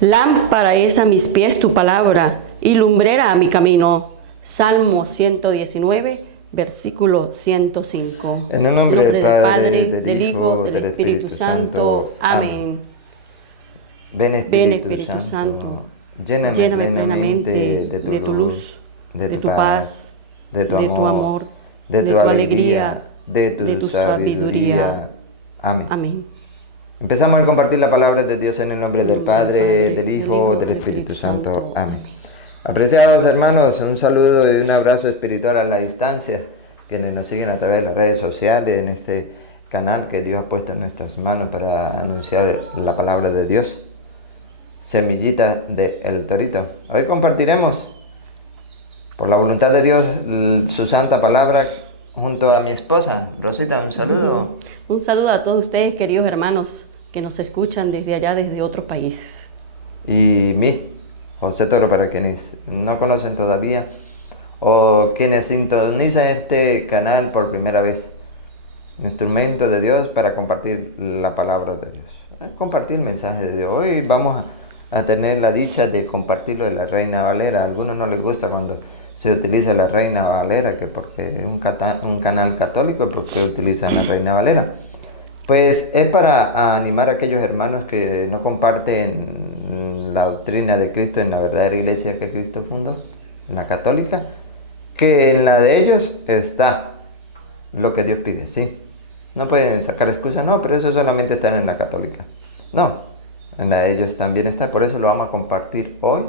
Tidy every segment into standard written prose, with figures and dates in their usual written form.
Lámpara es a mis pies tu palabra y lumbrera a mi camino. Salmo 119, versículo 105. En el nombre del Padre, del Hijo, del Espíritu Santo. Amén. Ven Espíritu Santo, lléname plenamente de tu luz, de tu paz, de tu amor, de tu alegría, de tu sabiduría. Amén. Amén. Empezamos a compartir la palabra de Dios en el nombre del Padre, del Hijo, del Espíritu Santo. Amén. Apreciados hermanos, un saludo y un abrazo espiritual a la distancia, quienes nos siguen a través de las redes sociales, en este canal que Dios ha puesto en nuestras manos para anunciar la palabra de Dios. Semillita de El Torito. Hoy compartiremos, por la voluntad de Dios, su santa palabra junto a mi esposa. Rosita, un saludo. Un saludo a todos ustedes, queridos hermanos, que nos escuchan desde allá, desde otros países. Y mí, José Toro, para quienes no conocen todavía o quienes sintonizan este canal por primera vez. Instrumento de Dios para compartir la palabra de Dios. Compartir el mensaje de Dios. Hoy vamos a tener la dicha de compartirlo de la Reina Valera. A algunos no les gusta cuando se utiliza la Reina Valera, que porque es un canal católico, porque utilizan la Reina Valera. Pues es para animar a aquellos hermanos que no comparten la doctrina de Cristo en la verdadera iglesia que Cristo fundó, en la católica, que en la de ellos está lo que Dios pide, ¿sí? No pueden sacar excusas, no, pero eso solamente está en la católica. No, en la de ellos también está, por eso lo vamos a compartir hoy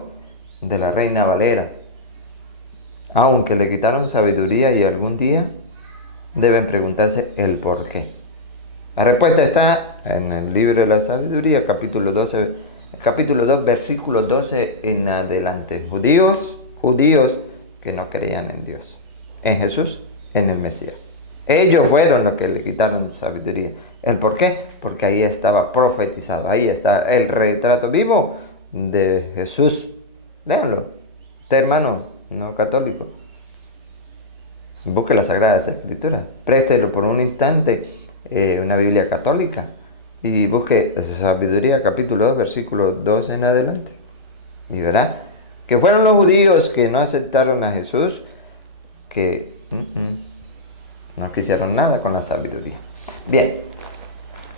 de la Reina Valera. Aunque le quitaron sabiduría y algún día deben preguntarse el por qué. La respuesta está en el libro de la sabiduría, capítulo 2, versículo 12 en adelante. Judíos que no creían en Dios, en Jesús, en el Mesías. Ellos fueron los que le quitaron sabiduría. ¿El por qué? Porque ahí estaba profetizado, ahí está el retrato vivo de Jesús. Léanlo. Usted, hermano, no católico, busque las Sagradas Escrituras. Préstelo por un instante una Biblia católica y busque Sabiduría, capítulo 2, versículo 2 en adelante. Y verá que fueron los judíos que no aceptaron a Jesús, que no quisieron nada con la sabiduría. Bien,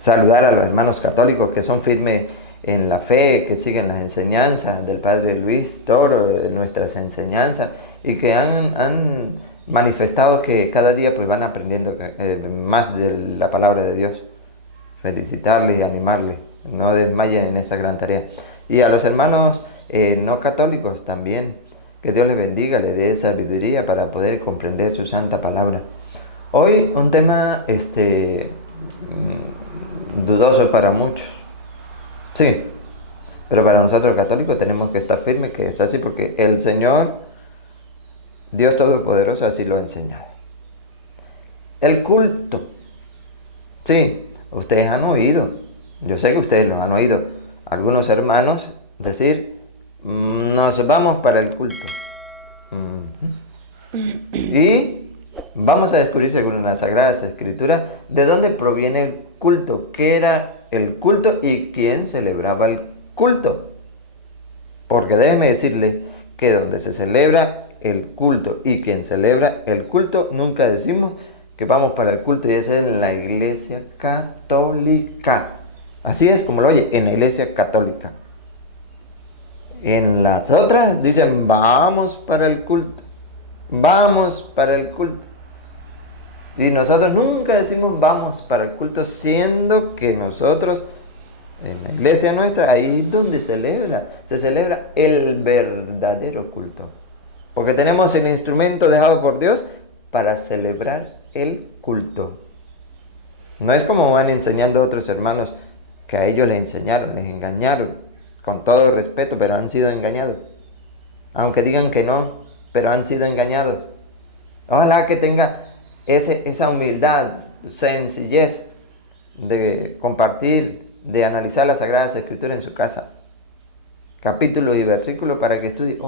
saludar a los hermanos católicos que son firmes en la fe, que siguen las enseñanzas del Padre Luis Toro, de nuestras enseñanzas, y que han manifestado que cada día pues van aprendiendo más de la palabra de Dios. Felicitarles y animarles, no desmayen en esta gran tarea. Y a los hermanos no católicos también, que Dios les bendiga, les dé sabiduría para poder comprender su santa palabra. Hoy un tema dudoso para muchos, sí, pero para nosotros católicos tenemos que estar firmes que es así, porque el Señor, Dios Todopoderoso, así lo ha enseñado. El culto, sí, ustedes han oído, yo sé que ustedes lo han oído, algunos hermanos decir, nos vamos para el culto. Y vamos a descubrir, según las Sagradas Escrituras, de dónde proviene el culto, qué era el culto y quién celebraba el culto. Porque déjeme decirle que donde se celebra el culto y quien celebra el culto, nunca decimos que vamos para el culto, y esa es la iglesia católica. Así es como lo oye, en la iglesia católica. En las otras dicen vamos para el culto, vamos para el culto. Y nosotros nunca decimos vamos para el culto, siendo que nosotros, en la iglesia nuestra, ahí es donde se celebra el verdadero culto. Porque tenemos el instrumento dejado por Dios para celebrar el culto. No es como van enseñando otros hermanos que a ellos les enseñaron, les engañaron, con todo respeto, pero han sido engañados. Aunque digan que no, pero han sido engañados. Ojalá que tenga esa humildad, sencillez de compartir, de analizar las Sagradas Escrituras en su casa, capítulo y versículo, para que estudie.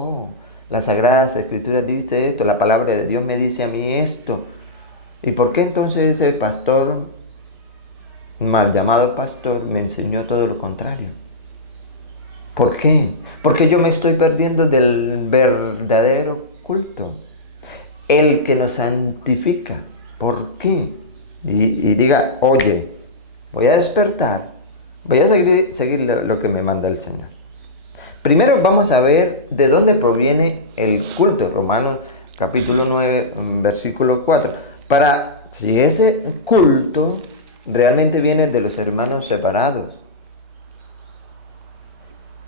Las Sagradas Escrituras dice esto, la palabra de Dios me dice a mí esto. ¿Y por qué entonces ese pastor, mal llamado pastor, me enseñó todo lo contrario? ¿Por qué? Porque yo me estoy perdiendo del verdadero culto, el que nos santifica. ¿Por qué? Y diga, oye, voy a despertar, voy a seguir lo que me manda el Señor. Primero vamos a ver de dónde proviene el culto. Romanos capítulo 9, versículo 4. Para si ese culto realmente viene de los hermanos separados.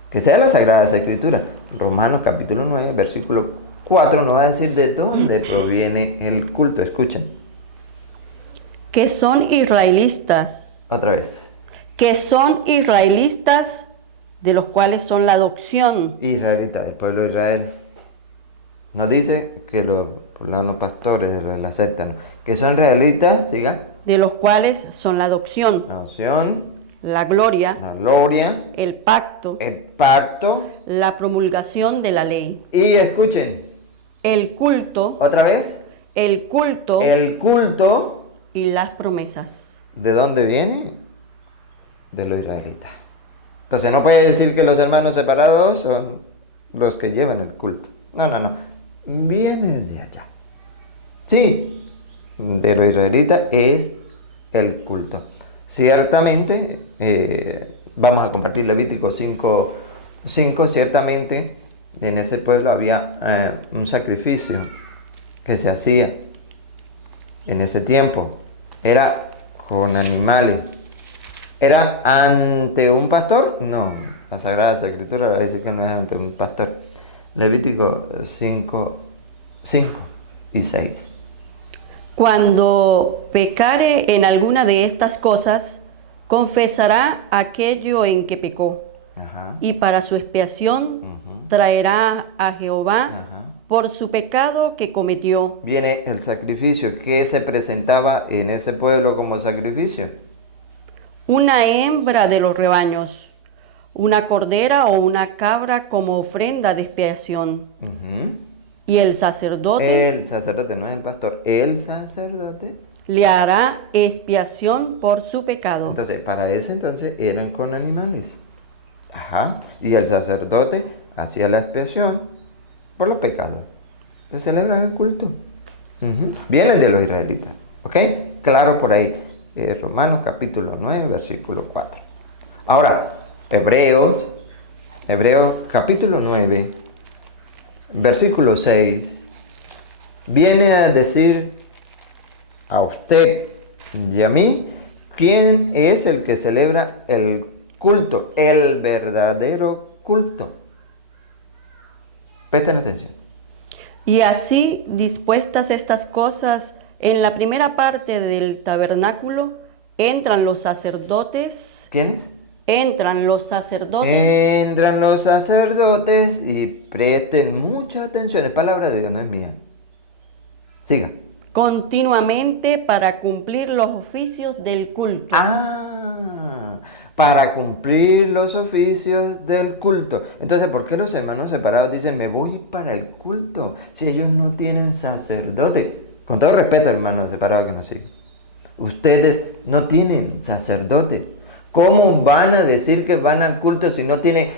Que sea la Sagrada Escritura. Romanos capítulo 9, versículo 4 nos va a decir de dónde proviene el culto. Escuchen. Que son israelitas, Otra vez. que son israelitas, de los cuales son la adopción, Israelita, el pueblo de Israel. Nos dice que los pastores de la secta, ¿no? Que son israelitas, siga. de los cuales son la adopción, La nación, la gloria, la gloria, el pacto, el pacto. la promulgación de la ley, Y escuchen, el culto, otra vez, el culto el culto. y las promesas. ¿De dónde viene? De los israelitas. Entonces no puede decir que los hermanos separados son los que llevan el culto. No, no, no. Viene de allá. Sí, de los israelitas es el culto. Ciertamente, vamos a compartir Levítico 5, ciertamente en ese pueblo había un sacrificio que se hacía en ese tiempo. Era con animales. ¿Era ante un pastor? No, la Sagrada Escritura va a decir que no es ante un pastor. Levítico 5 y 6. Cuando pecare en alguna de estas cosas, confesará aquello en que pecó, Ajá. y para su expiación traerá a Jehová Ajá. por su pecado que cometió Viene el sacrificio. ¿Qué se presentaba en ese pueblo como sacrificio? una hembra de los rebaños, una cordera o una cabra como ofrenda de expiación. Ujú. Y el sacerdote El sacerdote, no es el pastor, el sacerdote. le hará expiación por su pecado. Entonces, para ese entonces eran con animales. Ajá. Y el sacerdote hacía la expiación por los pecados. Se celebra el culto. Ujú. Vienen de los israelitas. ¿Ok? Claro por ahí. Romanos capítulo 9, versículo 4. Ahora, Hebreos capítulo 9, versículo 6, viene a decir a usted y a mí quién es el que celebra el culto, el verdadero culto. Presten atención. Y así dispuestas estas cosas, en la primera parte del tabernáculo entran los sacerdotes. ¿Quiénes? Entran los sacerdotes Entran los sacerdotes y presten mucha atención. Es palabra de Dios, no es mía. Siga. continuamente para cumplir los oficios del culto. Para cumplir los oficios del culto. Entonces, ¿por qué los hermanos separados dicen, me voy para el culto? Si ellos no tienen sacerdote. Con todo respeto, hermanos separados que nos siguen. Ustedes no tienen sacerdote. ¿Cómo van a decir que van al culto si no tiene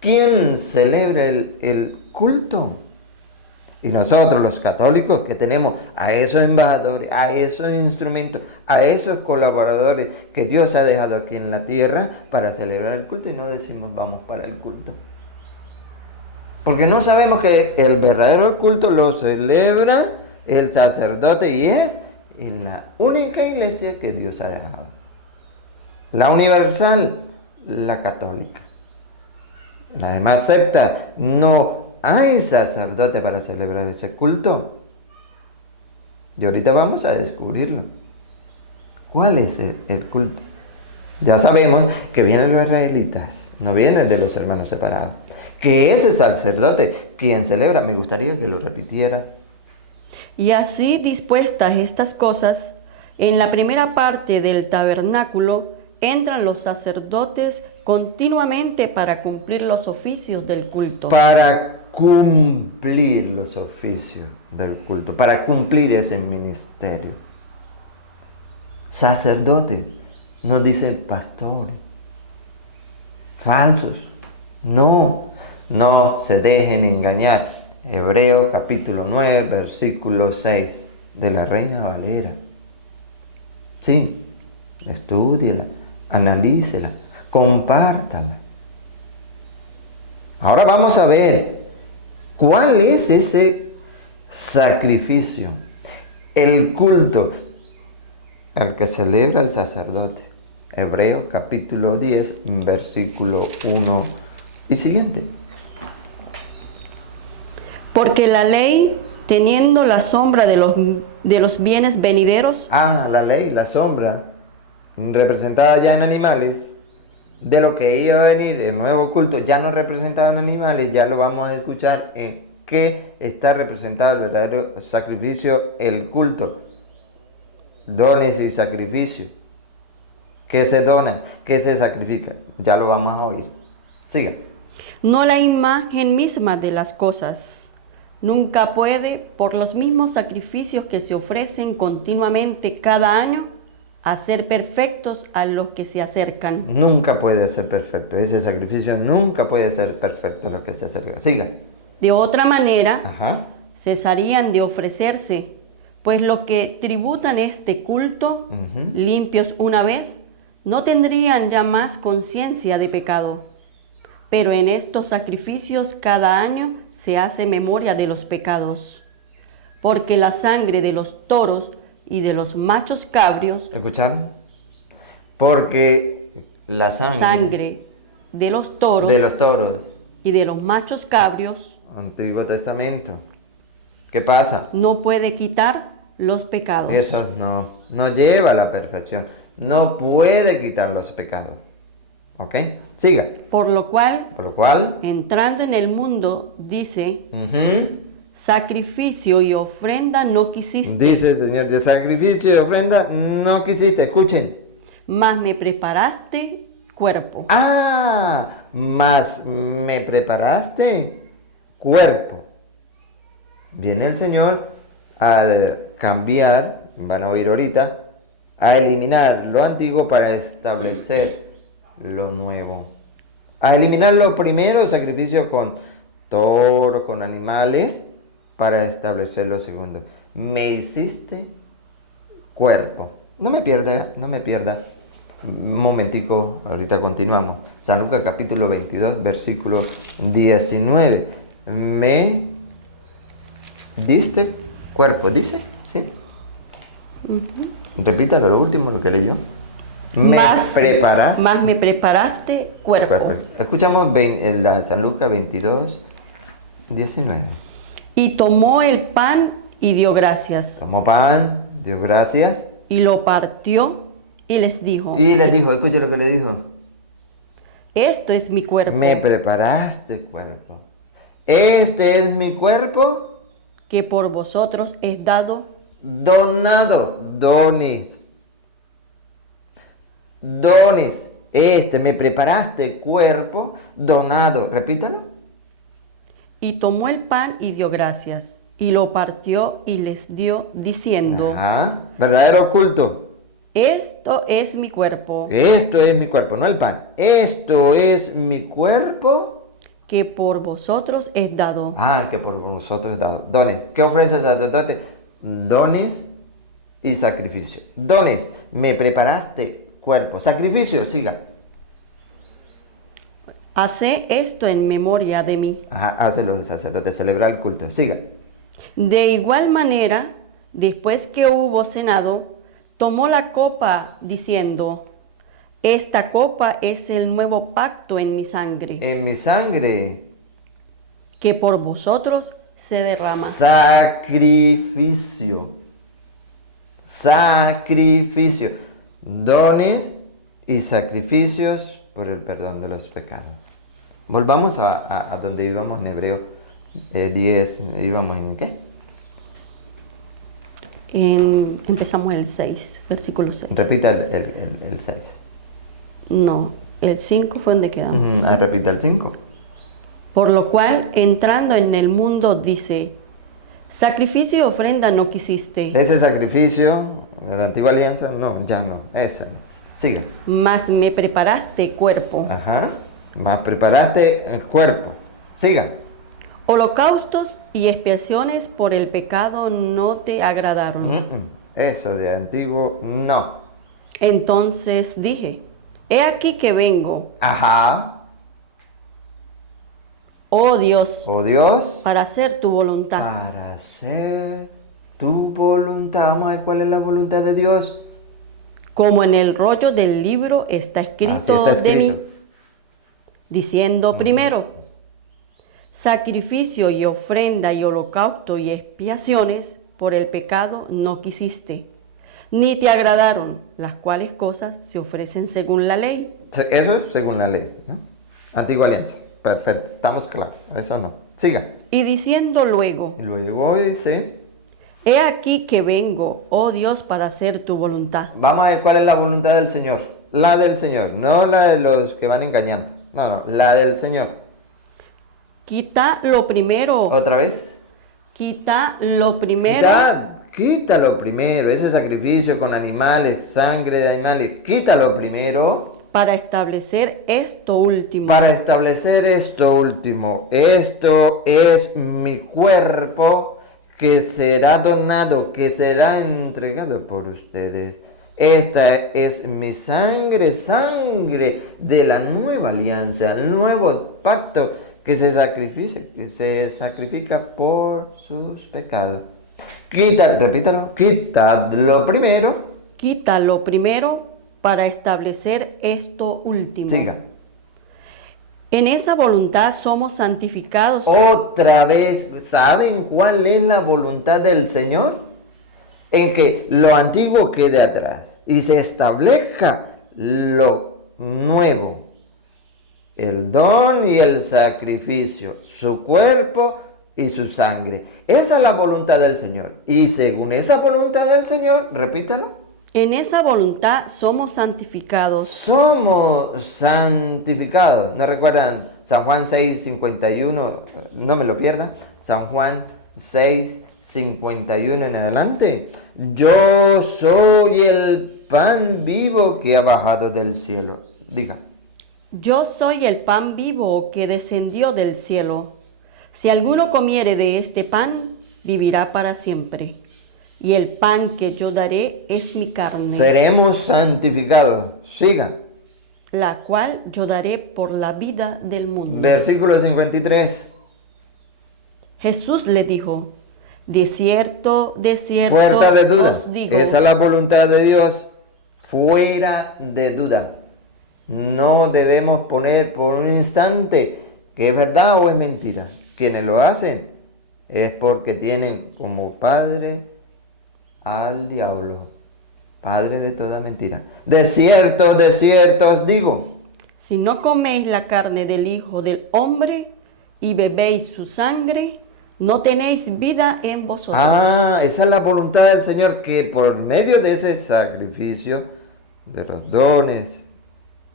quien celebra el culto? Y nosotros los católicos que tenemos a esos embajadores, a esos instrumentos, a esos colaboradores que Dios ha dejado aquí en la tierra para celebrar el culto y no decimos vamos para el culto. Porque no sabemos que el verdadero culto lo celebra el sacerdote y es en la única iglesia que Dios ha dejado. La universal, la católica. Las demás sectas no hay sacerdote para celebrar ese culto. Y ahorita vamos a descubrirlo. ¿Cuál es el culto? Ya sabemos que vienen los israelitas, no vienen de los hermanos separados. Que ese sacerdote, quien celebra, me gustaría que lo repitiera. Y así dispuestas estas cosas, en la primera parte del tabernáculo entran los sacerdotes continuamente para cumplir los oficios del culto. Para cumplir los oficios del culto, para cumplir ese ministerio. Sacerdote, no dicen pastores, falsos. No se dejen engañar. Hebreos capítulo 9, versículo 6 de la Reina Valera. Sí, estúdiela, analícela, compártala. Ahora vamos a ver cuál es ese sacrificio, el culto al que celebra el sacerdote. Hebreos capítulo 10, versículo 1 y siguiente. Porque la ley, teniendo la sombra de los bienes venideros, La ley, la sombra, representada ya en animales, de lo que iba a venir el nuevo culto, ya no representado en animales, ya lo vamos a escuchar en qué está representado el verdadero sacrificio, el culto, dones y sacrificio. ¿Qué se dona? ¿Qué se sacrifica? Ya lo vamos a oír. Siga. no la imagen misma de las cosas. Nunca puede, por los mismos sacrificios que se ofrecen continuamente cada año, hacer perfectos a los que se acercan. Nunca puede ser perfecto. Ese sacrificio nunca puede ser perfecto lo que se acerca. Siga. De otra manera, Ajá. cesarían de ofrecerse, pues los que tributan este culto, limpios una vez, no tendrían ya más conciencia de pecado. Pero en estos sacrificios cada año se hace memoria de los pecados, porque la sangre de los toros y de los machos cabrios, ¿Escucharon? Porque la sangre de los toros de los toros, y de los machos cabrios, Antiguo Testamento. ¿Qué pasa? no puede quitar los pecados. Eso no lleva a la perfección. No puede quitar los pecados. ¿Ok? Siga. Por lo cual, entrando en el mundo, dice, sacrificio y ofrenda no quisiste, dice el Señor, de sacrificio y ofrenda no quisiste. Escuchen. mas me preparaste cuerpo. Mas me preparaste cuerpo. Viene el Señor a cambiar, van a oír ahorita, a eliminar lo antiguo para establecer lo nuevo. A eliminar lo primero, sacrificio con toro, con animales, para establecer lo segundo. Me hiciste cuerpo. No me pierda. Un momentico, ahorita continuamos. San Lucas capítulo 22, versículo 19. Me diste cuerpo, dice, ¿sí? Repítalo lo último, lo que leyó. Más me preparaste cuerpo. Perfecto. Escuchamos San Lucas 22, 19. Y tomó el pan y dio gracias. Tomó pan, dio gracias. Y lo partió y les dijo. Escuche lo que le dijo. Esto es mi cuerpo. Me preparaste cuerpo. Este es mi cuerpo. Que por vosotros es dado. Donado. Donis. Me preparaste cuerpo. Donado. Repítalo. Y tomó el pan y dio gracias. Y lo partió y les dio, diciendo. Verdadero culto. Esto es mi cuerpo. Esto es mi cuerpo, no el pan. Esto es mi cuerpo. Que por vosotros es dado. Que por vosotros es dado. Dones. ¿Qué ofrece el sacerdote? Dones y sacrificio. Dones. Me preparaste cuerpo. Sacrificio, siga. Hacé esto en memoria de mí. Hácelo el sacerdote. Celebra el culto. Siga. De igual manera, después que hubo cenado, tomó la copa diciendo, esta copa es el nuevo pacto en mi sangre. En mi sangre. Que por vosotros se derrama. Sacrificio. Dones y sacrificios por el perdón de los pecados. Volvamos a donde íbamos en Hebreo 10. ¿Íbamos en qué? Empezamos el 6, versículo 6. Repita el 6. No, el 5 fue donde quedamos. Repita el 5. Por lo cual, entrando en el mundo, dice, sacrificio y ofrenda no quisiste. Ese sacrificio de la antigua alianza, no, ya no, esa no. Siga. Mas me preparaste cuerpo. Más preparaste el cuerpo. Siga. Holocaustos y expiaciones por el pecado no te agradaron. Eso de antiguo, no. Entonces dije, he aquí que vengo, Ajá. oh Dios, Oh Dios, para hacer tu voluntad. para hacer tu voluntad. Vamos a ver cuál es la voluntad de Dios. Como en el rollo del libro está Así escrito, está de mí, escrito. diciendo primero, sacrificio y ofrenda y holocausto y expiaciones por el pecado no quisiste, ni te agradaron, las cuales cosas se ofrecen según la ley. Eso es según la ley, ¿no? Antigua alianza. Perfecto. Estamos claros. Eso no. Siga. Y diciendo luego, Y luego dice, he aquí que vengo, oh Dios, para hacer tu voluntad. vamos a ver cuál es la voluntad del Señor. La del Señor, no la de los que van engañando. No, no, la del Señor. Quita lo primero, Otra vez. quita lo primero. Quítalo primero, ese sacrificio con animales, sangre de animales, quítalo primero Para establecer esto último. para establecer esto último. Esto es mi cuerpo que será donado, que será entregado por ustedes. Esta es mi sangre, sangre de la nueva alianza, el nuevo pacto que se sacrifica por sus pecados. Repítalo, quítalo primero. Quita lo primero para establecer esto último. Siga. En esa voluntad somos santificados. Otra vez, ¿saben cuál es la voluntad del Señor? En que lo antiguo quede atrás y se establezca lo nuevo. El don y el sacrificio, su cuerpo y su sangre. Esa es la voluntad del Señor. Y según esa voluntad del Señor, repítalo. En esa voluntad somos santificados. Somos santificados. ¿No recuerdan San Juan 6:51? No me lo pierda. San Juan 6:51 en adelante. Yo soy el pan vivo que ha bajado del cielo. Diga. Yo soy el pan vivo que descendió del cielo. Si alguno comiere de este pan, vivirá para siempre. Y el pan que yo daré es mi carne, Seremos santificados. Siga. la cual yo daré por la vida del mundo. Versículo 53. Jesús le dijo, de cierto, Fuera de duda. os digo. Esa es la voluntad de Dios. Fuera de duda. No debemos poner por un instante que es verdad o es mentira. Quienes lo hacen es porque tienen como padre al diablo, padre de toda mentira. De cierto os digo. Si no coméis la carne del Hijo del Hombre y bebéis su sangre, no tenéis vida en vosotros. Esa es la voluntad del Señor, que por medio de ese sacrificio, de los dones,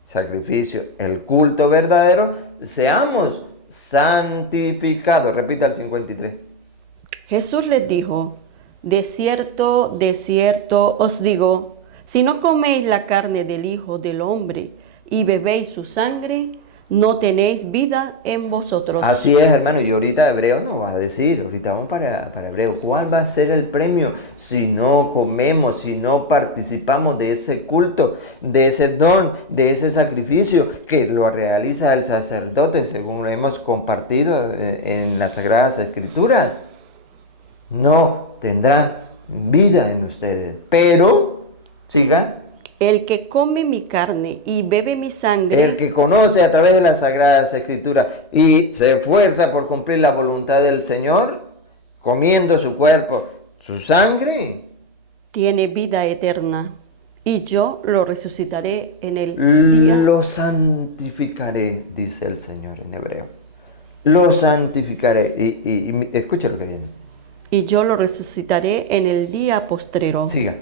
sacrificio, el culto verdadero, seamos santificados. Repita el 53. Jesús les dijo, de cierto os digo, si no coméis la carne del Hijo del Hombre y bebéis su sangre, no tenéis vida en vosotros. Así es, hermano, y ahorita Hebreo nos va a decir, ahorita vamos para Hebreo, ¿cuál va a ser el premio si no comemos, si no participamos de ese culto, de ese don, de ese sacrificio que lo realiza el sacerdote, según hemos compartido en las Sagradas Escrituras? No tendrán vida en ustedes, pero, siga. El que come mi carne y bebe mi sangre, El que conoce a través de las Sagradas Escrituras y se esfuerza por cumplir la voluntad del Señor, comiendo su cuerpo, su sangre, tiene vida eterna, y yo lo resucitaré en el día. lo santificaré, dice el Señor en hebreo. Lo santificaré. Y escucha lo que viene. Y yo lo resucitaré en el día postrero. Siga.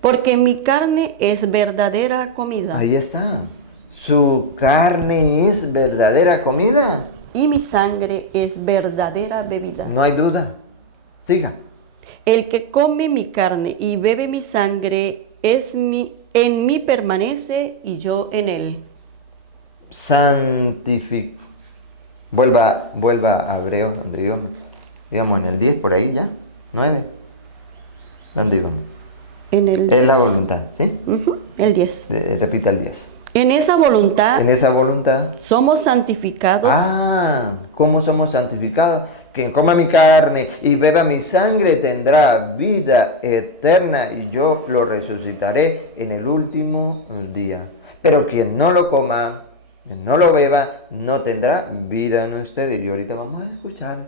Porque mi carne es verdadera comida. Ahí está. Su carne es verdadera comida. Y mi sangre es verdadera bebida. No hay duda. Siga. El que come mi carne y bebe mi sangre en mí permanece y yo en él. Vuelva a Hebreos, donde íbamos en el 10, por ahí ya, 9. ¿Dónde íbamos? En el 10. Es la voluntad, ¿sí? El 10. Repita el 10. En esa voluntad En esa voluntad. somos santificados. ¿Cómo somos santificados? Quien coma mi carne y beba mi sangre tendrá vida eterna y yo lo resucitaré en el último día. Pero quien no lo coma, quien no lo beba, no tendrá vida en ustedes. Y ahorita vamos a escuchar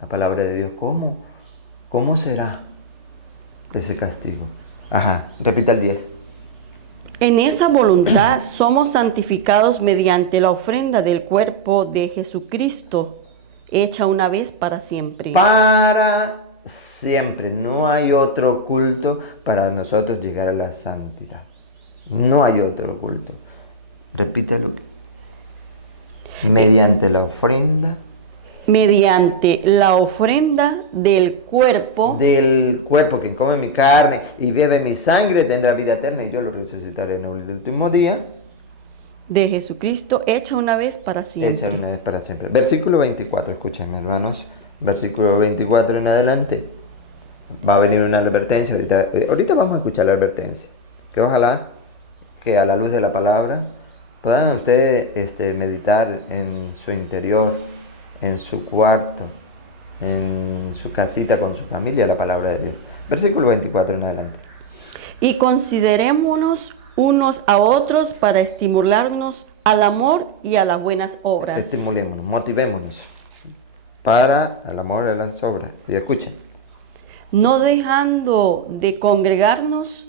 la palabra de Dios. ¿Cómo será ese castigo? Repita el 10. En esa voluntad somos santificados mediante la ofrenda del cuerpo de Jesucristo, hecha una vez para siempre. Para siempre. No hay otro culto para nosotros llegar a la santidad. No hay otro culto. Repítelo. Mediante la ofrenda. Mediante la ofrenda del cuerpo. Del cuerpo, quien come mi carne y bebe mi sangre tendrá vida eterna y yo lo resucitaré en el último día. De Jesucristo, hecha una vez para siempre. Hecha una vez para siempre. Versículo 24, escúchenme hermanos. Versículo 24 en adelante. Va a venir una advertencia. Ahorita vamos a escuchar la advertencia. Que ojalá que a la luz de la palabra puedan ustedes meditar en su interior, en su cuarto, en su casita con su familia, la palabra de Dios. Versículo 24 en adelante. Y considerémonos unos a otros para estimularnos al amor y a las buenas obras. Estimulémonos, motivémonos para el amor y a las obras. Y escuchen. No dejando de congregarnos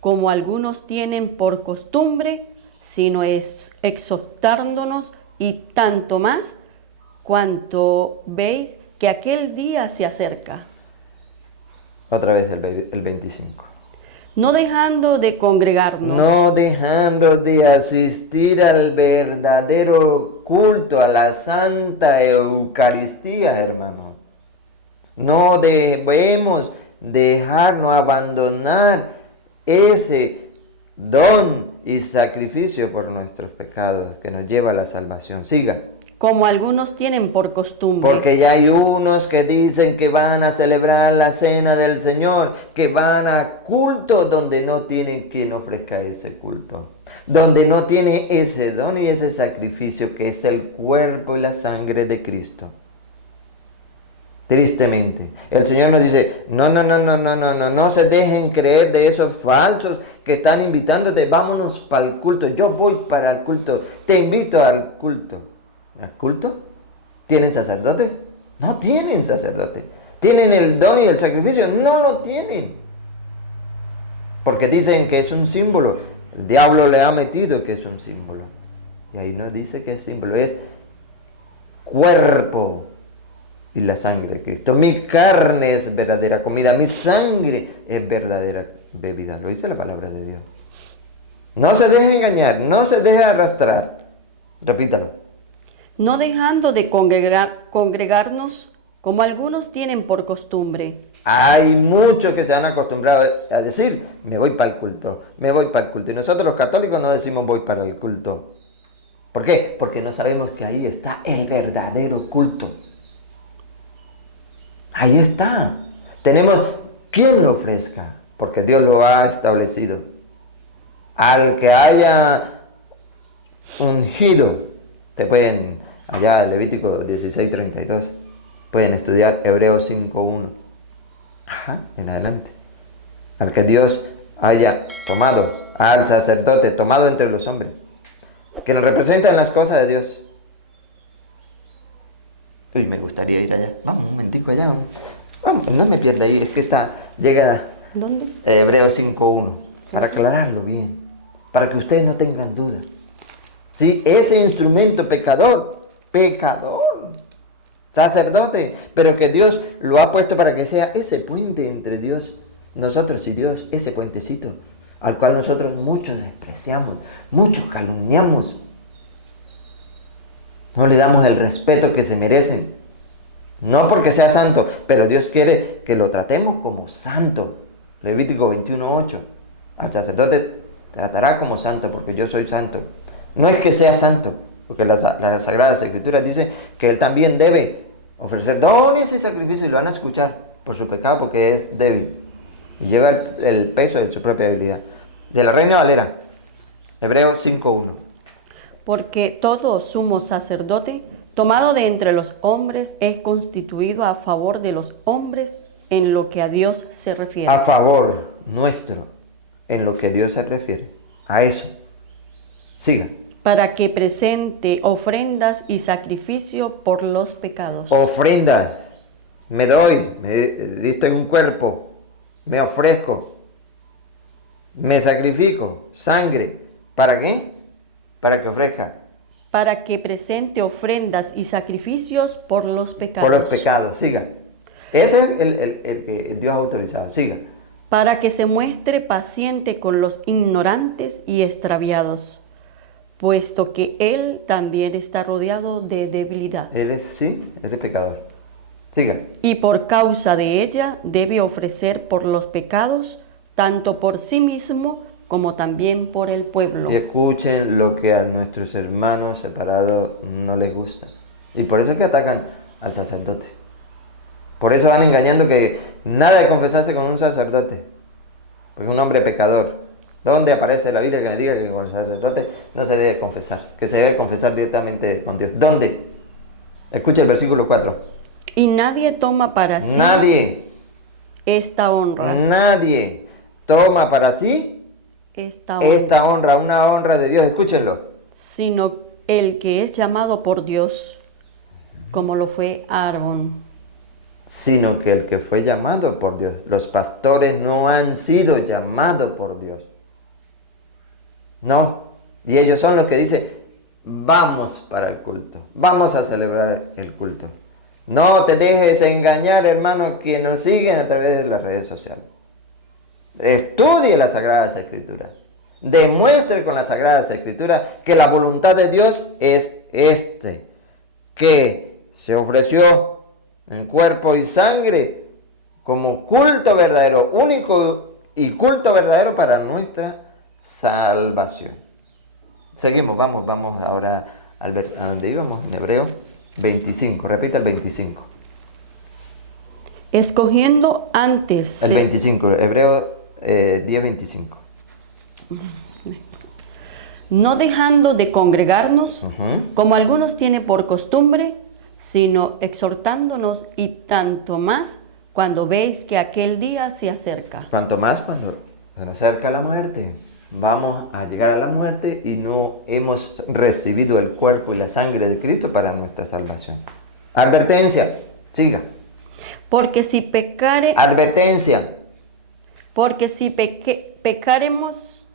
como algunos tienen por costumbre, sino exhortándonos y tanto más cuanto veis que aquel día se acerca. Otra vez el 25. No dejando de congregarnos. No dejando de asistir al verdadero culto, a la Santa Eucaristía, hermano. No debemos dejarnos abandonar ese don y sacrificio por nuestros pecados que nos lleva a la salvación. Siga. Como algunos tienen por costumbre. Porque ya hay unos que dicen que van a celebrar la cena del Señor, que van a culto donde no tienen quien ofrezca ese culto, donde no tiene ese don y ese sacrificio que es el cuerpo y la sangre de Cristo. Tristemente, el Señor nos dice, no se dejen creer de esos falsos que están invitándote, vámonos para el culto, yo voy para el culto, te invito al culto. ¿Al culto? ¿Tienen sacerdotes? No tienen sacerdote. ¿Tienen el don y el sacrificio? No lo tienen. Porque dicen que es un símbolo. El diablo le ha metido que es un símbolo. Y ahí no dice que es símbolo, es cuerpo y la sangre de Cristo. Mi carne es verdadera comida, mi sangre es verdadera bebida. Lo dice la palabra de Dios. No se deje engañar, no se deje arrastrar. Repítalo. No dejando de congregarnos como algunos tienen por costumbre. Hay muchos que se han acostumbrado a decir, me voy para el culto, me voy para el culto. Y nosotros los católicos no decimos voy para el culto. ¿Por qué? Porque no sabemos que ahí está el verdadero culto. Ahí está. Tenemos quien lo ofrezca, porque Dios lo ha establecido. Al que haya ungido, te pueden, allá Levítico 16:32, pueden estudiar Hebreos 5:1. En adelante. Al que Dios haya tomado, al sacerdote, tomado entre los hombres, que nos representan las cosas de Dios. Uy, me gustaría ir allá. Vamos, un momentico allá. Vamos, no me pierda ahí, es que llega ¿Dónde? Hebreos 5:1, para aclararlo bien, para que ustedes no tengan duda. Sí, ese instrumento pecador, sacerdote, pero que Dios lo ha puesto para que sea ese puente entre Dios, nosotros y Dios, ese puentecito, al cual nosotros muchos despreciamos, muchos calumniamos. No le damos el respeto que se merecen. No porque sea santo, pero Dios quiere que lo tratemos como santo. Levítico 21:8. Al sacerdote tratará como santo porque yo soy santo. No es que sea santo, porque la Sagrada Escritura dice que él también debe ofrecer dones y sacrificios y lo van a escuchar por su pecado porque es débil y lleva el peso de su propia debilidad. De la Reina Valera, Hebreos 5:1. Porque todo sumo sacerdote, tomado de entre los hombres, es constituido a favor de los hombres en lo que a Dios se refiere. A favor nuestro, en lo que Dios se refiere. A eso. Siga. Para que presente ofrendas y sacrificio por los pecados. Ofrenda. Me doy, me disto en un cuerpo, me ofrezco, me sacrifico, sangre. ¿Para qué? Para que ofrezca. Para que presente ofrendas y sacrificios por los pecados. Por los pecados, siga. Ese es el que Dios ha autorizado, siga. Para que se muestre paciente con los ignorantes y extraviados, puesto que Él también está rodeado de debilidad. Él es pecador. Siga. Y por causa de ella debe ofrecer por los pecados, tanto por sí mismo como también por el pueblo. Y escuchen lo que a nuestros hermanos separados no les gusta. Y por eso es que atacan al sacerdote. Por eso van engañando que nada de confesarse con un sacerdote. Porque es un hombre pecador. ¿Dónde aparece la Biblia que me diga que con el sacerdote no se debe confesar? Que se debe confesar directamente con Dios. ¿Dónde? Escucha el versículo 4. Y nadie toma para sí esta honra. Nadie toma para sí Esta honra, una honra de Dios. Escúchenlo. sino el que es llamado por Dios, como lo fue Aarón. Sino que el que fue llamado por Dios. Los pastores no han sido llamados por Dios. No. Y ellos son los que dicen, vamos para el culto. Vamos a celebrar el culto. No te dejes engañar, hermano, que nos siguen a través de las redes sociales. Estudie las Sagradas Escrituras. Demuestre con las Sagradas Escrituras que la voluntad de Dios es que se ofreció en cuerpo y sangre como culto verdadero, único y culto verdadero para nuestra salvación. Seguimos, vamos ahora a donde íbamos, en Hebreo 25, repita el 25. Escogiendo antes. El 25, Hebreo 10:25. No dejando de congregarnos, Uh-huh. como algunos tienen por costumbre, sino exhortándonos y tanto más cuando veis que aquel día se acerca. Cuanto más cuando se nos acerca la muerte. Vamos a llegar a la muerte y no hemos recibido el cuerpo y la sangre de Cristo para nuestra salvación. Advertencia, siga. Porque si pecare, Advertencia, porque si pecaremos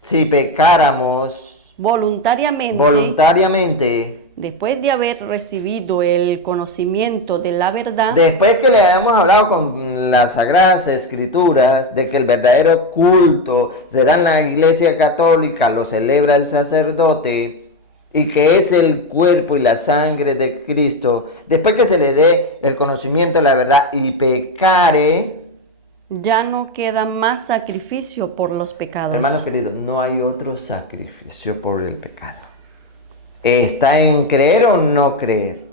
si pecáramos voluntariamente, después de haber recibido el conocimiento de la verdad, después que le hayamos hablado con las Sagradas Escrituras de que el verdadero culto se da en la Iglesia Católica, lo celebra el sacerdote, y que es el cuerpo y la sangre de Cristo, después que se le dé el conocimiento de la verdad y pecare, ya no queda más sacrificio por los pecados. hermanos queridos, no hay otro sacrificio por el pecado. Está en creer o no creer.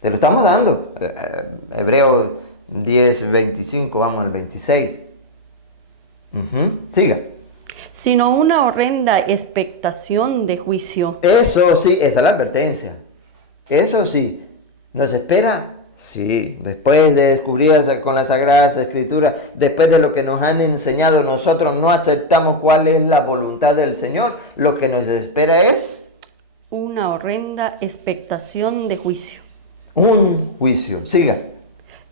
Te lo estamos dando. Hebreo 10:25, vamos al 26. Siga. Sino una horrenda expectación de juicio. Eso sí, esa es la advertencia. Eso sí, nos espera. Sí, después de descubrir con las Sagradas Escrituras, después de lo que nos han enseñado, nosotros no aceptamos cuál es la voluntad del Señor. Lo que nos espera es Una horrenda expectación de juicio. un juicio. Siga.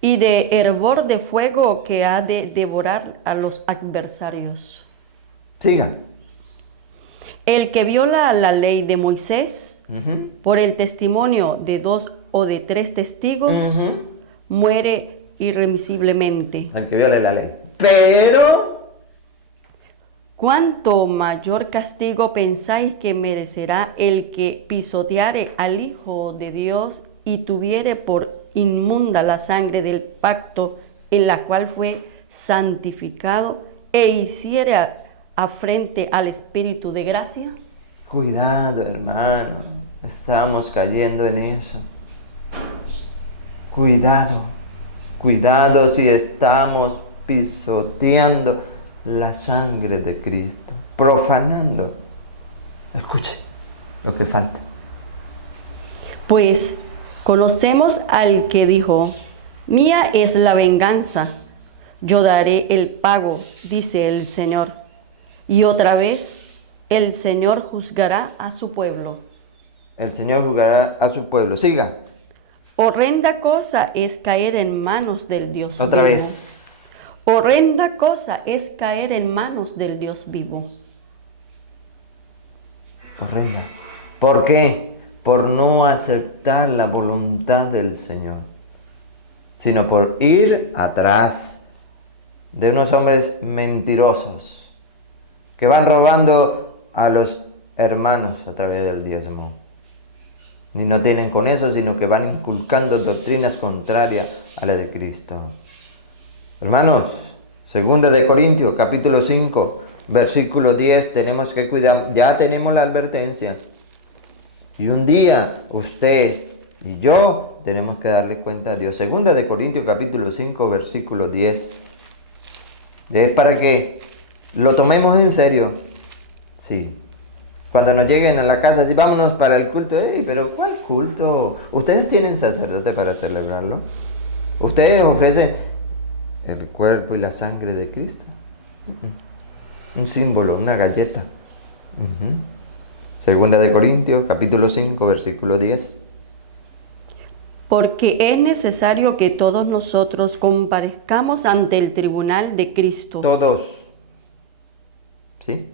Y de hervor de fuego que ha de devorar a los adversarios. Siga. El que viola la ley de Moisés, por el testimonio de 2 o de 3 testigos, muere irremisiblemente. El que viole la ley. Pero ¿cuánto mayor castigo pensáis que merecerá el que pisoteare al Hijo de Dios y tuviere por inmunda la sangre del pacto en la cual fue santificado e hiciere afrente al Espíritu de gracia? Cuidado, hermano. Estamos cayendo en eso. Cuidado. Cuidado si estamos pisoteando la sangre de Cristo. Profanando. Escuche lo que falta. Pues conocemos al que dijo, mía es la venganza, yo daré el pago, dice el Señor. Y otra vez, el Señor juzgará a su pueblo. El Señor juzgará a su pueblo. Siga. Horrenda cosa es caer en manos del Dios Otra vivo. vez. Horrenda cosa es caer en manos del Dios vivo. Horrenda. ¿Por qué? Por no aceptar la voluntad del Señor, sino por ir atrás de unos hombres mentirosos que van robando a los hermanos a través del diezmo. Ni no tienen con eso, sino que van inculcando doctrinas contrarias a la de Cristo. Hermanos, 2 de Corintios, capítulo 5, versículo 10, tenemos que cuidar, ya tenemos la advertencia. Y un día usted y yo tenemos que darle cuenta a Dios. 2 de Corintios, capítulo 5, versículo 10. Es para que lo tomemos en serio. Sí. Cuando nos lleguen a la casa, así vámonos para el culto. Pero ¿cuál culto? ¿Ustedes tienen sacerdote para celebrarlo? ¿Ustedes ofrecen el cuerpo y la sangre de Cristo? Un símbolo, una galleta. Segunda de Corintios, capítulo 5, versículo 10. Porque es necesario que todos nosotros comparezcamos ante el tribunal de Cristo. Todos. ¿Sí?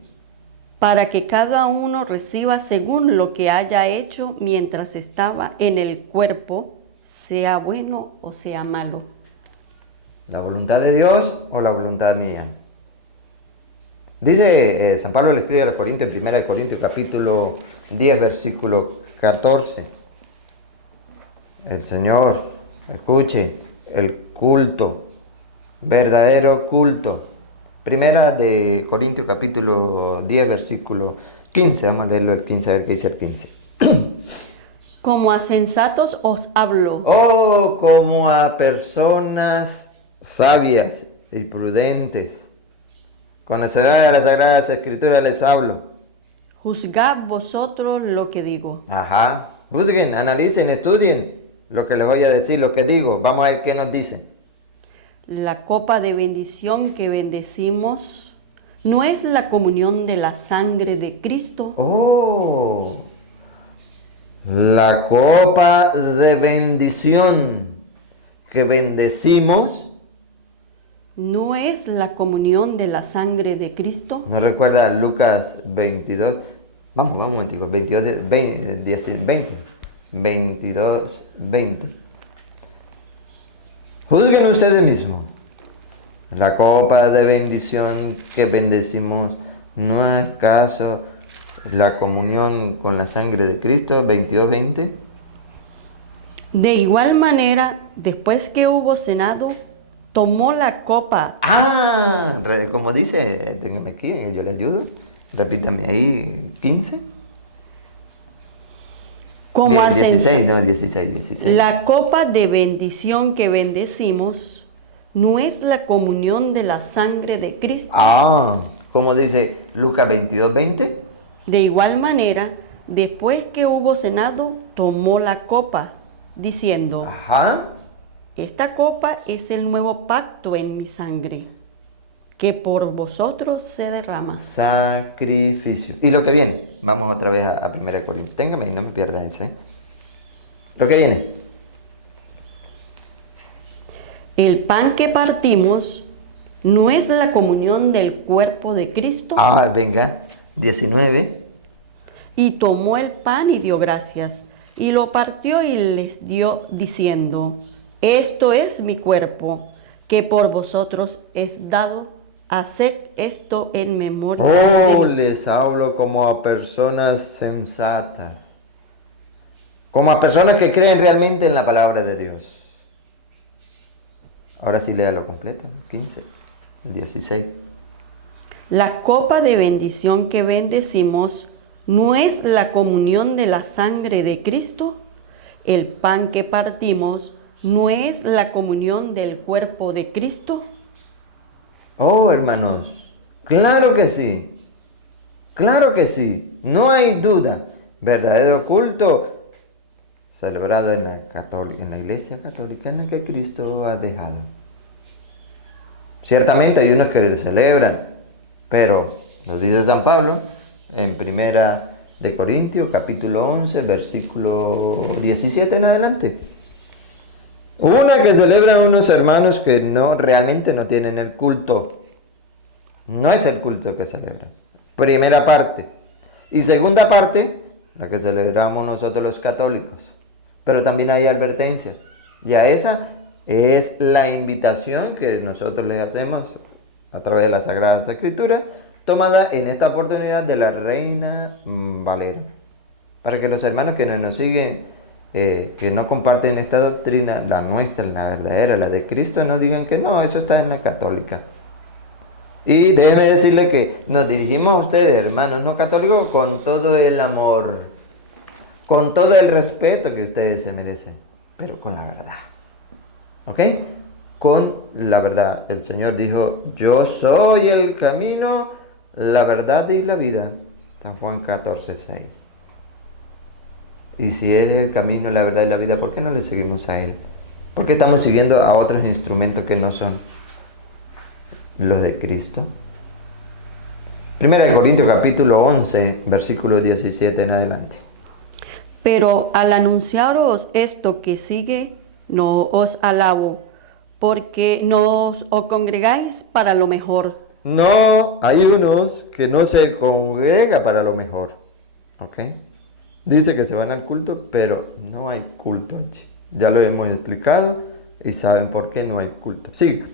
Para que cada uno reciba según lo que haya hecho mientras estaba en el cuerpo, sea bueno o sea malo. ¿La voluntad de Dios o la voluntad mía? Dice San Pablo, le escribe a los Corintios, en 1 Corintios capítulo 10, versículo 14. El Señor, escuche, el culto, verdadero culto. 1 de Corintios capítulo 10, versículo 15. Vamos a leerlo el 15, a ver qué dice el 15. Como a sensatos os hablo. Oh, como a personas sabias y prudentes. Conocedoras de las Sagradas Escrituras les hablo. Juzgad vosotros lo que digo. Ajá. Juzguen, analicen, estudien lo que les voy a decir, lo que digo. Vamos a ver qué nos dice. La copa de bendición que bendecimos no es la comunión de la sangre de Cristo. Oh, la copa de bendición que bendecimos. ¿No es la comunión de la sangre de Cristo? ¿No recuerda Lucas 22? Vamos, un momentico. 22, 20. 22, 20. Juzguen ustedes mismos. La copa de bendición que bendecimos, ¿no es acaso la comunión con la sangre de Cristo? 22, 20. De igual manera, después que hubo cenado, tomó la copa. Como dice, téngame aquí, yo le ayudo. Repítame ahí, 15. Como El hacen 16, no, el 16. La copa de bendición que bendecimos no es la comunión de la sangre de Cristo. Como dice Lucas 22, 20. De igual manera, después que hubo cenado, tomó la copa, diciendo, Ajá. esta copa es el nuevo pacto en mi sangre, que por vosotros se derrama. Sacrificio. Y lo que viene, vamos otra vez a 1 Corintios. Téngame y no me pierda ese. Lo que viene. El pan que partimos no es la comunión del cuerpo de Cristo. Venga. 19. Y tomó el pan y dio gracias, y lo partió y les dio, diciendo, esto es mi cuerpo, que por vosotros es dado. Haced esto en memoria de mí. Les hablo como a personas sensatas, como a personas que creen realmente en la palabra de Dios. Ahora sí léalo completo, 15, 16. La copa de bendición que bendecimos ¿No es la comunión de la sangre de Cristo? ¿El pan que partimos no es la comunión del cuerpo de Cristo? Oh, hermanos, claro que sí. Claro que sí, no hay duda. Verdadero culto celebrado en la Iglesia Católica en la que Cristo ha dejado. Ciertamente hay unos que le celebran, pero nos dice San Pablo en Primera de Corintios, capítulo 11, versículo 17 en adelante. Una que celebran unos hermanos que realmente no tienen el culto. No es el culto que celebran. Primera parte. Y segunda parte, la que celebramos nosotros los católicos. Pero también hay advertencias. Ya esa es la invitación que nosotros les hacemos a través de las Sagradas Escrituras, tomada en esta oportunidad de la Reina Valera. Para que los hermanos que no nos siguen, que no comparten esta doctrina, la nuestra, la verdadera, la de Cristo, no digan que no, eso está en la católica. Y déjeme decirle que nos dirigimos a ustedes, hermanos no católicos, con todo el amor, con todo el respeto que ustedes se merecen, pero con la verdad. ¿Ok? Con la verdad. El Señor dijo, yo soy el camino, la verdad y la vida. San Juan 14, 6. Y si Él es el camino, la verdad y la vida, ¿por qué no le seguimos a Él? ¿Por qué estamos siguiendo a otros instrumentos que no son los de Cristo? Primera de Corintios capítulo 11, versículo 17 en adelante. Pero al anunciaros esto que sigue, no os alabo, porque no os congregáis para lo mejor. No, hay unos que no se congrega para lo mejor. ¿Ok? Dice que se van al culto, pero no hay culto allí. Ya lo hemos explicado y saben por qué no hay culto. Sigue.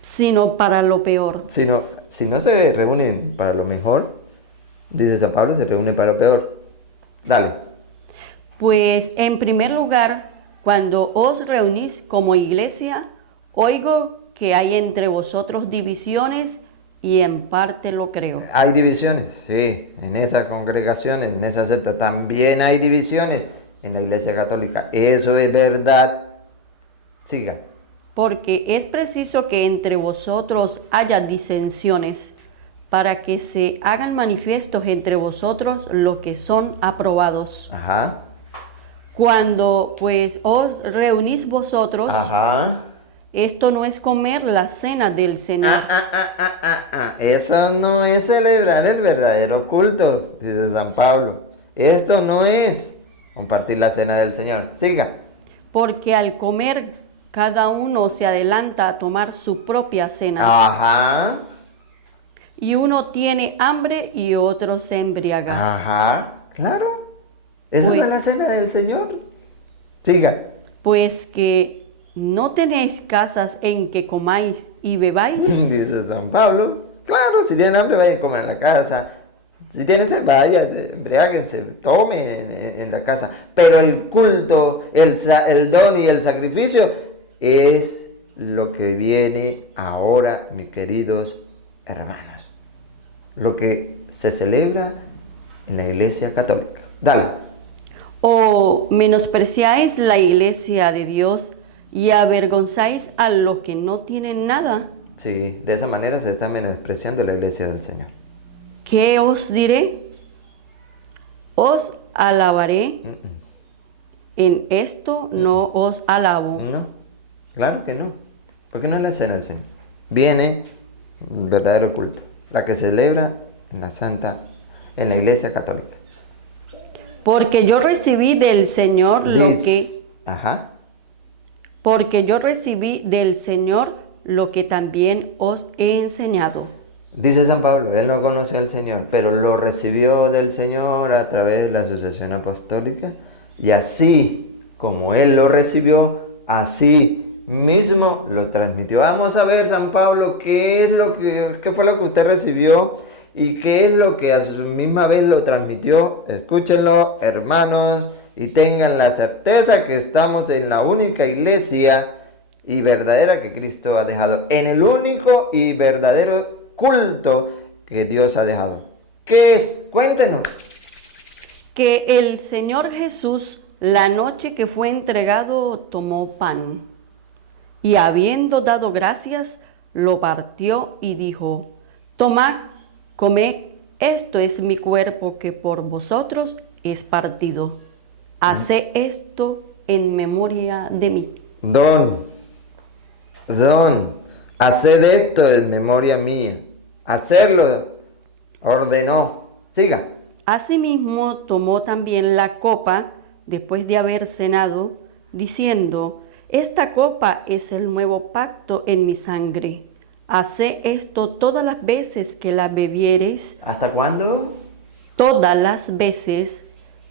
Sino para lo peor. Si no se reúnen para lo mejor, dice San Pablo, se reúne para lo peor. Dale. Pues en primer lugar, cuando os reunís como iglesia, oigo que hay entre vosotros divisiones y en parte lo creo. Hay divisiones, sí, en esas congregaciones, en esas sectas también hay divisiones en la Iglesia Católica. Eso es verdad. Siga. Porque es preciso que entre vosotros haya disensiones, para que se hagan manifiestos entre vosotros los que son aprobados. Ajá. Cuando pues os reunís vosotros, Ajá. esto no es comer la cena del Señor. Eso no es celebrar el verdadero culto, dice San Pablo. Esto no es compartir la cena del Señor. Siga. Porque al comer cada uno se adelanta a tomar su propia cena. Ajá. Y uno tiene hambre y otro se embriaga. Ajá. Claro. Esa no es la Pues- cena del Señor. Siga. Pues que no tenéis casas en que comáis y bebáis. Dice San Pablo. Claro, si tienen hambre, vayan a comer en la casa. Si tienen sed, vaya, embriáguense, tomen en la casa. Pero el culto, el don y el sacrificio es lo que viene ahora, mis queridos hermanos. Lo que se celebra en la Iglesia Católica. Dale. ¿O menospreciáis la iglesia de Dios y avergonzáis a los que no tienen nada? Sí, de esa manera se está menospreciando la Iglesia del Señor. ¿Qué os diré? Os alabaré. En esto no os alabo. No, claro que no. Porque no es la cena del Señor. Viene el verdadero culto, la que celebra en la Iglesia Católica. Porque yo recibí del Señor Ajá. porque yo recibí del Señor lo que también os he enseñado. Dice San Pablo, él no conoce al Señor, pero lo recibió del Señor a través de la sucesión apostólica. Y así como él lo recibió, así mismo lo transmitió. Vamos a ver, San Pablo, qué fue lo que usted recibió y qué es lo que a su misma vez lo transmitió. Escúchenlo, hermanos, y tengan la certeza que estamos en la única iglesia y verdadera que Cristo ha dejado, en el único y verdadero culto que Dios ha dejado. ¿Qué es? Cuéntenos. que el Señor Jesús, la noche que fue entregado, tomó pan y habiendo dado gracias, lo partió y dijo: tomad, comed, esto es mi cuerpo que por vosotros es partido. Haced esto en memoria de mí. Don, haced esto en memoria mía. Hacerlo ordenó. Siga. Asimismo tomó también la copa después de haber cenado, diciendo: esta copa es el nuevo pacto en mi sangre. Haced esto todas las veces que la bebiereis. ¿Hasta cuándo? Todas las veces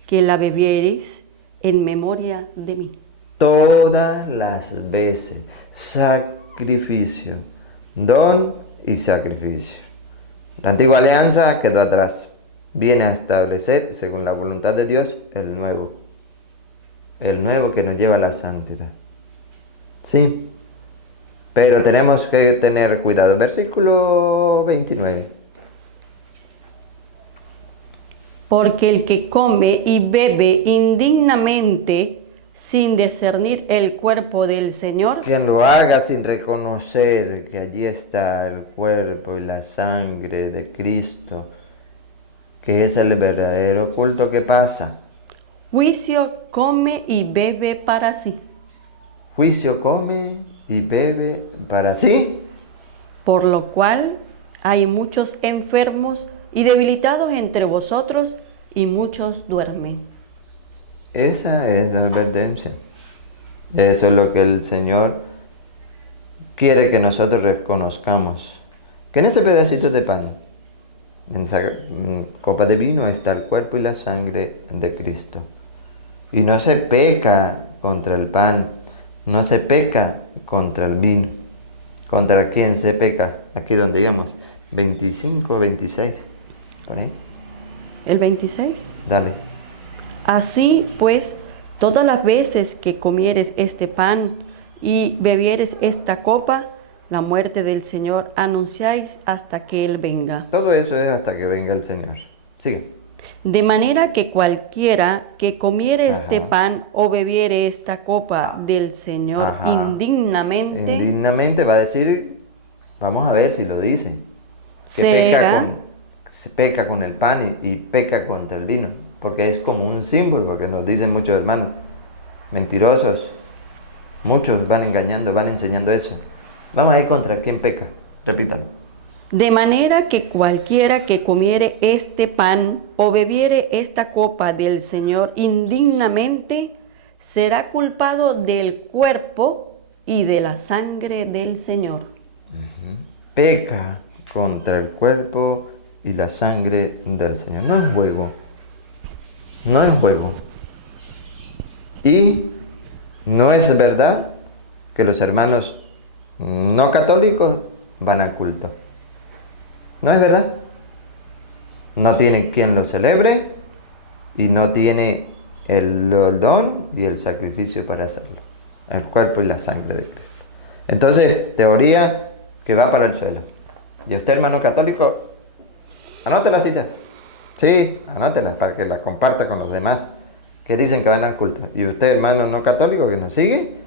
que la bebiereis en memoria de mí. Todas las veces. Sacrificio. Don y sacrificio. La antigua alianza quedó atrás. Viene a establecer, según la voluntad de Dios, el nuevo. El nuevo que nos lleva a la santidad. Sí. Pero tenemos que tener cuidado. Versículo 29. Porque el que come y bebe indignamente, sin discernir el cuerpo del Señor, Quien lo haga sin reconocer que allí está el cuerpo y la sangre de Cristo, que es el verdadero culto que pasa. juicio come y bebe para sí. Juicio come y bebe para sí. Por lo cual hay muchos enfermos y debilitados entre vosotros, y muchos duermen. Esa es la advertencia. Eso es lo que el Señor quiere que nosotros reconozcamos. Que en ese pedacito de pan, en esa copa de vino, está el cuerpo y la sangre de Cristo. Y no se peca contra el pan, no se peca contra el vino. ¿Contra quién se peca? Aquí donde íbamos, 25, 26, por ahí. ¿El 26? Dale. Así pues, todas las veces que comieres este pan y bebieres esta copa, la muerte del Señor anunciáis hasta que Él venga. Todo eso es hasta que venga el Señor. Sigue. De manera que cualquiera que comiere este Ajá. pan o bebiere esta copa del Señor Ajá. indignamente, Indignamente va a decir, vamos a ver si lo dice, que será se peca con el pan y peca contra el vino, porque es como un símbolo, porque nos dicen muchos hermanos, mentirosos, muchos van engañando, van enseñando eso. Vamos a ir contra quién peca, repítalo. de manera que cualquiera que comiere este pan o bebiere esta copa del Señor indignamente, será culpado del cuerpo y de la sangre del Señor. Peca contra el cuerpo y la sangre del Señor. No es juego. No es juego. Y no es verdad que los hermanos no católicos van al culto. No es verdad. No tiene quien lo celebre y no tiene el don y el sacrificio para hacerlo. El cuerpo y la sangre de Cristo. Entonces, teoría que va para el suelo. Y usted, hermano católico, anote la cita. Sí, anótelas para que la comparta con los demás que dicen que van al culto. Y usted, hermano no católico que nos sigue,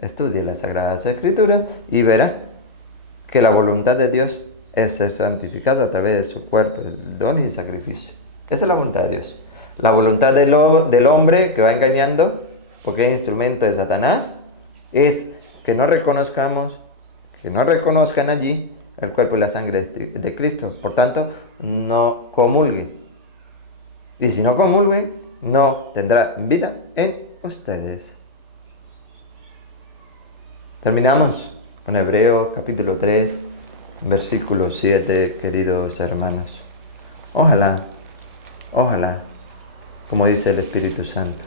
estudie las Sagradas Escrituras y verá que la voluntad de Dios es ser santificado a través de su cuerpo, el don y el sacrificio. Esa es la voluntad de Dios. La voluntad del hombre que va engañando, porque es instrumento de Satanás, es que no reconozcamos, que no reconozcan allí el cuerpo y la sangre de Cristo. Por tanto, no comulgue. Y si no comulgue, no tendrá vida en ustedes. Terminamos con Hebreos capítulo 3, versículo 7, queridos hermanos. Ojalá, como dice el Espíritu Santo,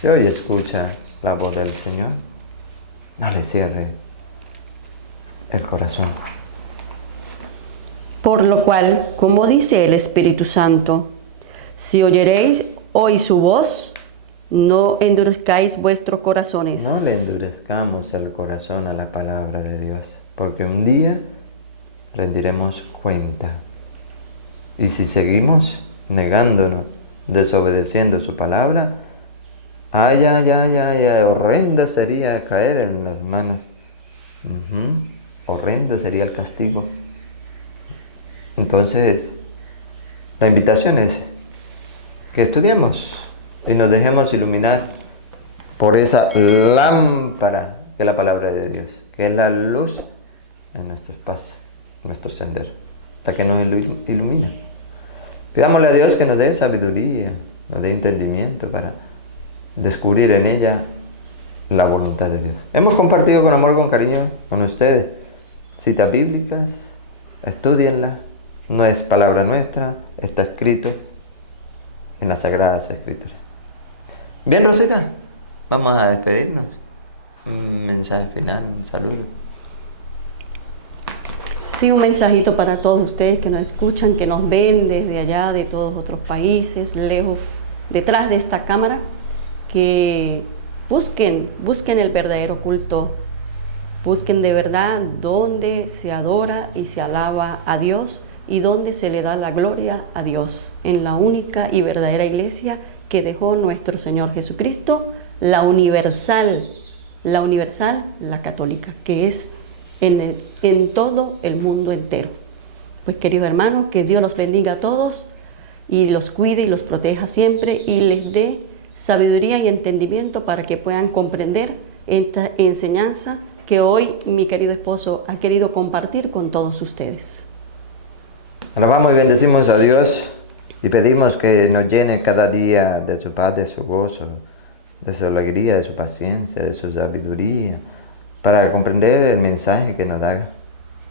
si hoy escucha la voz del Señor, no le cierre el corazón. Por lo cual, como dice el Espíritu Santo, si oyeréis hoy su voz, no endurezcáis vuestros corazones. No le endurezcamos el corazón a la palabra de Dios, porque un día rendiremos cuenta. Y si seguimos negándonos desobedeciendo su palabra, ay, ay, ay, ay, ay, horrendo sería caer en las manos. Horrendo sería el castigo. Entonces, la invitación es que estudiemos y nos dejemos iluminar por esa lámpara que es la palabra de Dios, que es la luz en nuestros pasos, en nuestro sendero, la que nos ilumina. Pidámosle a Dios que nos dé sabiduría, nos dé entendimiento para descubrir en ella la voluntad de Dios. Hemos compartido con amor, con cariño con ustedes citas bíblicas, estudienlas, no es palabra nuestra, está escrito en las Sagradas Escrituras. Bien, Rosita, vamos a despedirnos. Un mensaje final, un saludo. Sí, un mensajito para todos ustedes que nos escuchan, que nos ven desde allá, de todos otros países, lejos, detrás de esta cámara, que busquen el verdadero culto, busquen de verdad donde se adora y se alaba a Dios y donde se le da la gloria a Dios, en la única y verdadera iglesia que dejó nuestro Señor Jesucristo, la universal, la católica, que es en todo el mundo entero. Pues queridos hermanos, que Dios los bendiga a todos y los cuide y los proteja siempre y les dé sabiduría y entendimiento para que puedan comprender esta enseñanza que hoy mi querido esposo ha querido compartir con todos ustedes. Alabamos y bendecimos a Dios y pedimos que nos llene cada día de su paz, de su gozo, de su alegría, de su paciencia, de su sabiduría, para comprender el mensaje que nos da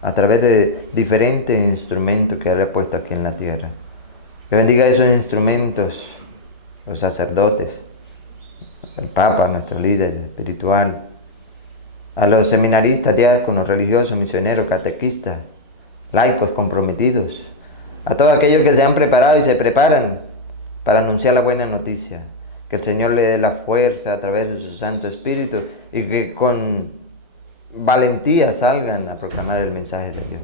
a través de diferentes instrumentos que Él ha puesto aquí en la tierra. Que bendiga esos instrumentos, los sacerdotes, el Papa, nuestro líder espiritual, a los seminaristas, diáconos, religiosos, misioneros, catequistas, laicos comprometidos, a todos aquellos que se han preparado y se preparan para anunciar la buena noticia. Que el Señor le dé la fuerza a través de su Santo Espíritu y que con valentía salgan a proclamar el mensaje de Dios.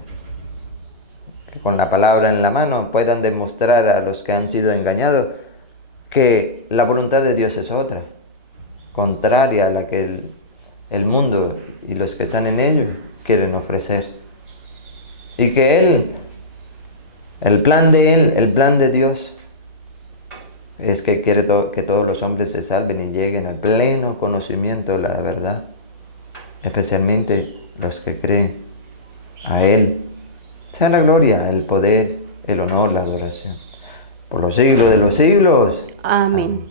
Que con la palabra en la mano puedan demostrar a los que han sido engañados que la voluntad de Dios es otra, contraria a la que el mundo y los que están en ellos quieren ofrecer. Y que el plan de Dios es que quiere que todos los hombres se salven y lleguen al pleno conocimiento de la verdad, especialmente los que creen a Él. Sea la gloria, el poder, el honor, la adoración, por los siglos de los siglos. Amén.